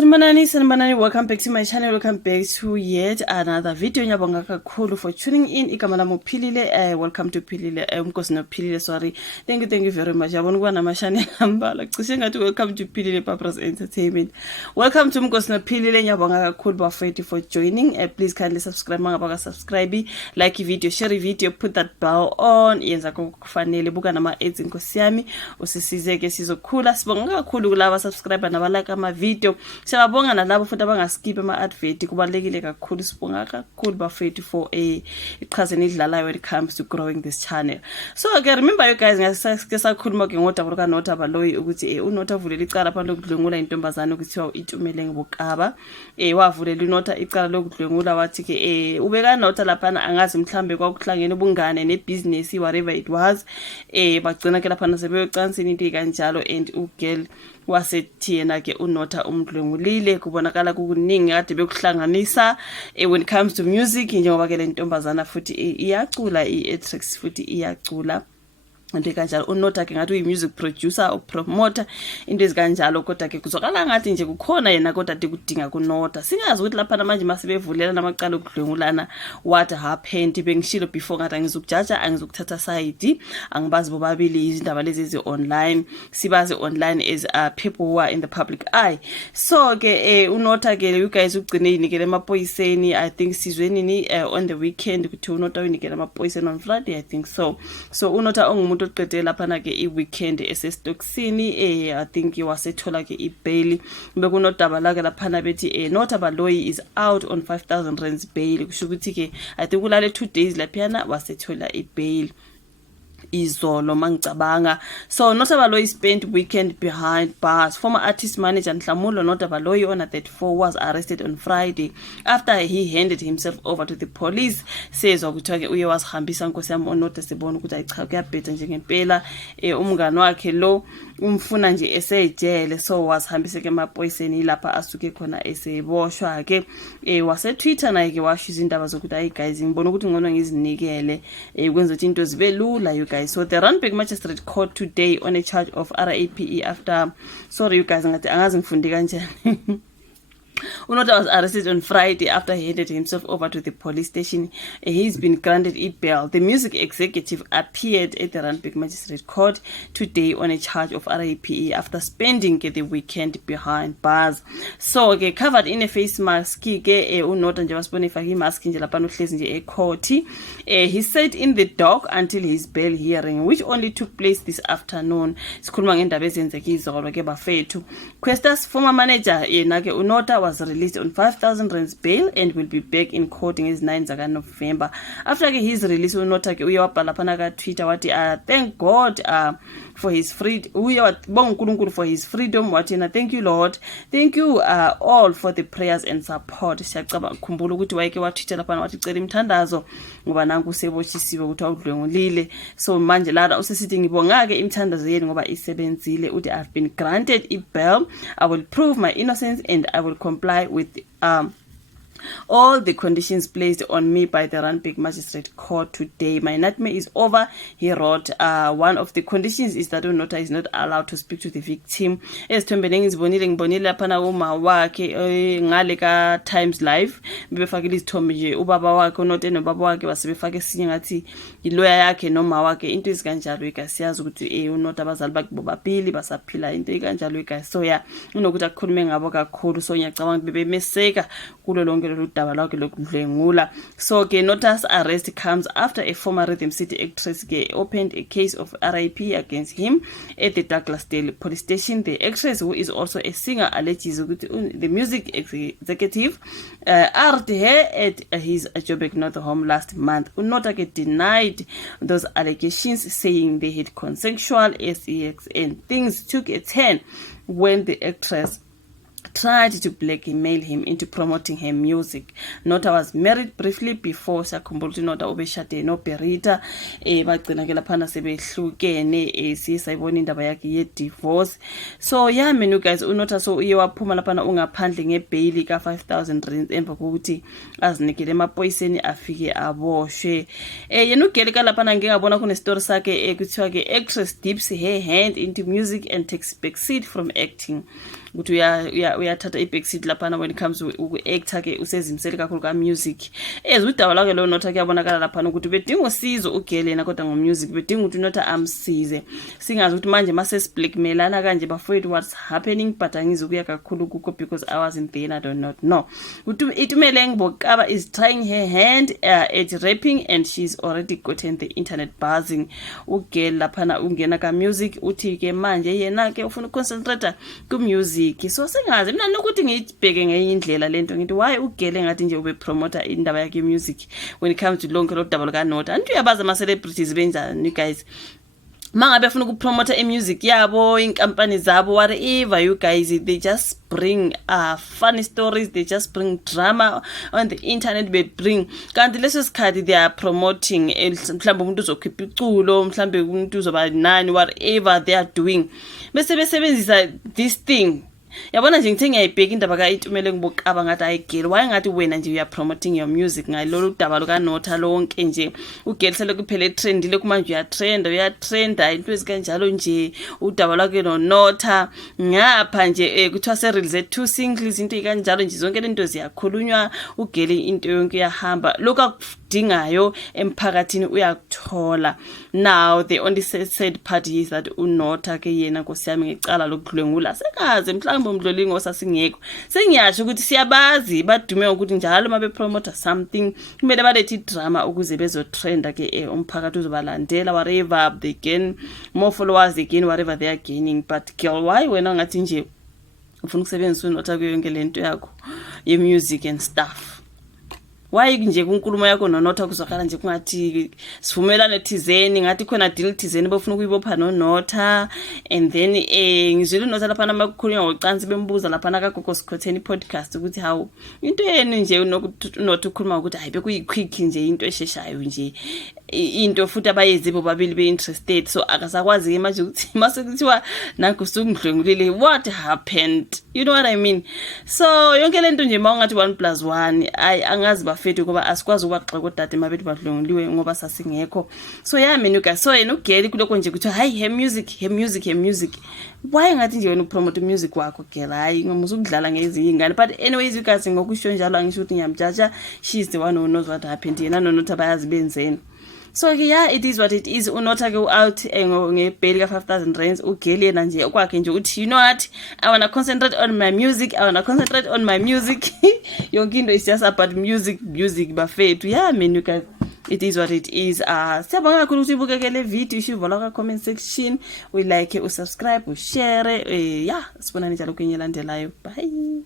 Sanibonani, welcome back to my channel. Welcome back to yet another video. Nyabonga kakhulu for tuning in. Igama lami uPhilile. Welcome to Philile. Umkosi noPhilile, sorry. Thank you very much. Yabona kuba nama channel ambala. Cishe ngathi welcome to Philile Papa's Entertainment. Welcome to Umkosi noPhilile. Nyabonga kakhulu bafethu for joining. Please kindly subscribe mangabaka subscribe, like video, share video, put that bell on. Yenza kufanele buka nama ads inkosi yami. Usisizeke sizokhula. Sibonga kakhulu kulaba subscriber naba like ama video. Siyabonga nalabo futhi abangaskip ama-advert kubalekile kakhulu. Sibonga kakhulu bafethu for iqhaza enidlalayo when it comes to growing this channel. So okay, remember you guys ngisakhuluma ke ngodaba kaNotha Baloyi ukuthi uNotha uvulela icala phansi lokudlwengula intombazane ukuthiwa iTumele ngobukaba. Wavulela uNotha icala lokudlwengula wathi ke ubeka Notha lapha angazi mhlambe kwakuhlangene ubungane nebusiness whatever it was. Bagcina ke lapha sebeyocansini into kanjalo and ugirl wasethi yena ke uNotha umdlwengulile kubonakala kukuningi kade bekuhlanganisa when it comes to music njengoba ke le ntombazana futhi iyacula iAtrix futhi iyacula into kanjalo uNotha ke ngathi uyi-music producer promoter into ezikanjalo kodwa ke kuzokala ngathi nje kukhona yena kodwa kudinga kuNotha singazi ukuthi lapha manje masibevulela namacala okudlwengulana what happened bengishilo before ngathi angizokujaja angizokuthatha side angibazi bobabili izindaba lezi ezi-online sibazi online as people who are in the public eye. So ke uNotha ke you guys ugcine inikele emaphoyiseni I think sizweni on the weekend kuthi uNotha uyinikele emaphoyiseni on Friday I think so uNotha ongumuntu oqede lapha na ke i-weekend esesitoksini I think wasethola ke i-bail bekunodaba lake lapha na bethi Notha Baloyi is out on 5,000 rands bail kusho ukuthi ke I think kulale 2 days laphana wasethola i-bail izolo mangicabanga. So Notha Baloyi spent weekend behind bars. Former artist manager Nhlamulo Notha Baloyi on 34 was arrested on Friday after he handed himself over to the police. Says ukuthi ke uye wasihambisa nkosi yami uNotha sibona ukuthi ayicha kuyabhetha njengempela umngani wakhe lo umfuna nje esejele so wasihambise ke emaphoyiseni lapha asuke khona eseboshwa ke wase Twitter naye ke washo izindaba zokuthi ayi guys ngibona ukuthi ngcono ngizinikele kwenza ukuthi into zibe lula you guys. So the Randburg Magistrate Court today on a charge of RAPE after sorry you guys ngathi angazi ngifundi kanjani uNotha was arrested on Friday after he handed himself over to the police station. He's been granted bail. The music executive appeared at the Randburg Magistrate Court today on a charge of RAPE after spending the weekend behind bars. So covered in a face mask ke uNotha nje wasibona efake imask nje lapha uhlezi nje ecourt. He sat in the dock until his bail hearing which only took place this afternoon. Sikhuluma ngendaba ezenzeke izolo ke bafethu. Questa's former manager yena ke uNotha was released on 5,000 rands bail and will be back in court in his 9th November. After his release, uNotha ke uye wabhala phana ka Twitter wathi thank God for his freedom. Uye wabonga uNkulunkulu for his freedom wathi na thank you Lord. Thank you all for the prayers and support. Siyacaba khumbula ukuthi wayeke wa Twitter lapha wathi cela imthandazo ngoba nanku useboshisiwe ukuthi awudlwengulile. So manje la usisithi ngibonga ke imthandazo yeni ngoba isebenzile uthi I've been granted bail. I will prove my innocence and I will comply with all the conditions placed on me by the Randburg Magistrate Court today. My nightmare is over, he wrote. One of the conditions is that uNotha is not allowed to speak to the victim. Esithombeni ngibonile lapha na uma wakhe ngale ka Times Live bebefakile izithombe nje ubaba wakhe uNotha nobaba wakhe basebefaka esinye ngathi ilawyer yakhe noma wakhe into izikanjalo ikasiyazi ukuthi uNotha abazali bakhe bobabili basaphila into ikanjalo guys. So yeah unokuthi akukhulume ngabo kakhulu so ngiyacabanga bebemeseka kulo lonke udaba lwakhe lokudlwengula. So ke Notha's arrest comes after a former Rhythm City actress opened a case of RIP against him at the Douglasdale police station. The actress, who is also a singer, alleges the music executive arred her at his Joburg North home last month. uNotha denied those allegations, saying they had consensual sex and things took a turn when the actress tried to blackmail him into promoting her music. Notha was married briefly before sakhumbula ukuthi Notha ubeshade noBerita bagcina ke lapha sebehlukene siyayibona indaba yakhe ye divorce. So yeah man you guys uNotha so uye waphuma lapha ungaphandle ngebail ka 5,000 rands emva kokuthi azinikele emaphoyiseni afike aboshwe. Yena ugele ka lapha ngingabona kune story sakhe kuthiwa ke actress dips her hand into music and takes back seat from acting. ukuthi uyathatha i-backseat laphana when it comes uku-actor ke usezimisele kakhulu ka-music. Udaba lwake lo Notha kuyabonakala laphana ukuthi bedinga usizo ugirl yena kodwa ngo-music bedinga ukuthi uNotha amsize. Singazi ukuthi manje masesiblackmailana kanje bafowethu what's happening, but angizukuya kakhulu kukho because I wasn't there and I don't not know. Itumeleng Bokaba is trying her hand at rapping and she's already gotten the internet buzzing. Ugirl laphana ungena ka-music uthi ke manje yena ke ufuna uconcentrate ku-music. So singazi mina nokuthi ngiyibheke ngenye indlela lento ngithi why ugirl engathi nje ube promoter indaba yakhe music when it comes to lonke lo daba lukaNotha. Antu uyabaza ama-celebrities benjani you guys mangabe afuna ukupromote music yabo inkampani zabo whatever you guys they just bring funny stories, they just bring drama on the internet, they bring kanti leso sikhathi they are promoting mhlawumbe umuntu uzokhipha iculo mhlawumbe umuntu uzoba nani whatever they are doing bese besebenzisa this thing. Yabona nje ngithe ngiyayibheka indaba kaItumeleng Bokaba ngathi ayigirl wayengathi wena nje uya promoting your music ngalolu daba lukaNotha lonke nje ugirl sele kuphele trendile kumanje uyatrenda into ezikanjalo nje udaba lwake noNotha ngapha nje kuthiwa se-release 2 singles into ikanjalo nje zonke lento ziyakhulunywa ugirl into yonke yahamba lokho dingayo emphakathini uyakuthola. Now the only sad part is that uNotha ke yena nkosiyami ngecala lokudlwengula sengaze mhlawumbe umdlolingo osasingekho sengiyasho ukuthi siyabazi badume ukuthi njalo mabe promote something kumele balethe drama ukuze bezotrenda ke umphakathi uzobalandela whatever they gain more followers again whatever they are gaining. But girl why wena ngathi nje ufuna ukusebenzisa uNotha kuyo yonke lento yakho ye music and stuff? Why nje kunkulumo yakho noNotha kuzwakala nje kungathi sivumelane thizeni ngathi khona deal thizeni bafuna ukuyibopha noNotha and then ngizwile uNotha lapha namakhulunywa ngocansi bembuza lapha nakaGogo Sikhotheni podcast ukuthi hawu into yenu nje uNotha ukhuluma ukuthi hayi bekuyiquick nje into esheshayo nje into futhi abayezibo babili be-interested so akasakwazi manje ukuthi mase kuthiwa nanku sungidlwengulile what happened, you know what I mean? So yonke lento nje mawungathi 1+1 angazi bafethu ngoba asikwazi ukwaxoxa kodade mabethu badlwenguliwe ngoba sasingekho. So yeah mina guys so yena ugirl kuloko nje kuthi hayi her music why ngathi nje wena upromote music wakho girl hayi ngomusa ukudlala ngezinye ingane. But anyways you guys ngokusho njalo angisho ukuthi ngiyamjaja, she's the one who knows what happened yena noNotha bayazibenzeni. So yeah it is what it is. uNotha ke out ngebail ka 5,000 rands ugirl yena nje okwakhe nje uthi you know what I wanna concentrate on my music yonke into is just about music bafethu. Yeah man you guys it is what it is. Siyabonga kakhulu ukuthi ubukekele video ishivala ka comment section we like usubscribe ushare yeah sibonani njalo kwenye landelayo bye.